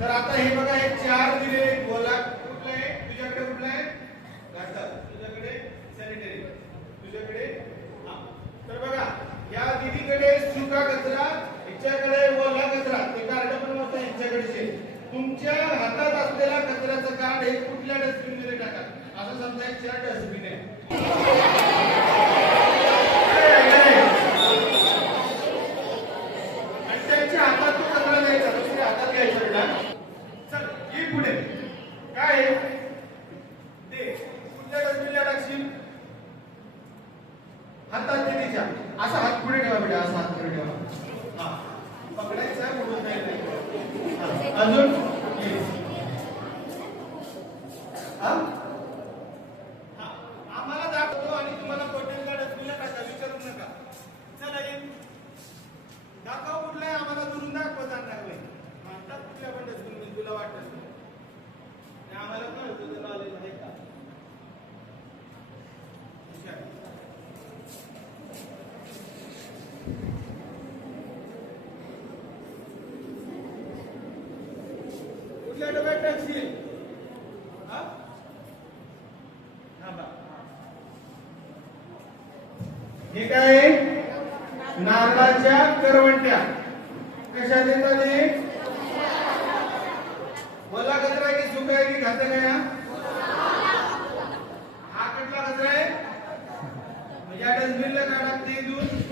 तर आता हे बघा हे चार दिले बोला कुठलं आहे तुझ्याकडे कुठलं आहे घातक तुझ्याकडे सॅनिटरी तुझ्याकडे तर बघा या दीदीकडे सुका कचरा हिच्याकडे ओला कचरा ते कार्ड पण होतं हिच्याकडचे तुमच्या हातात असलेला कचऱ्याचं कार्ड हे कुठल्या डस्टबिन मध्ये टाका असं समजा एक चार डस्टबिन आहे आणि त्यांच्या हातात तो कचरा द्यायचा दुसऱ्या हातात घ्यायचा बेटा चल ये पुढे काय ते कुठल्या डस्टबिनला टाकशील हातात ते तिच्या असा हात पुढे ठेवा बेटा असा हात पुढे ठेवा हा पकडायचा मोडून जायचं अजून आम्हाला दाखवतो आणि तुम्हाला पोटेल का डस्टबिनला टाका विचारू नका चला ये दाखव कुठला आहे आम्हाला दुरून दाखवत आणणार नाही म्हणतात कुठल्या पण डस्टबिन तुला वाटत नाही आम्हाला कळतं तुझं नॉलेज आहे का कुठल्या डब्यात टाकशील हे काय नारळाच्या करवंट्या कशा देतात हे ओला कचरा आहे की सुका आहे की घातक आहे हा कुठला कचरा आहे या डस्टबिनला काय टाकते दूध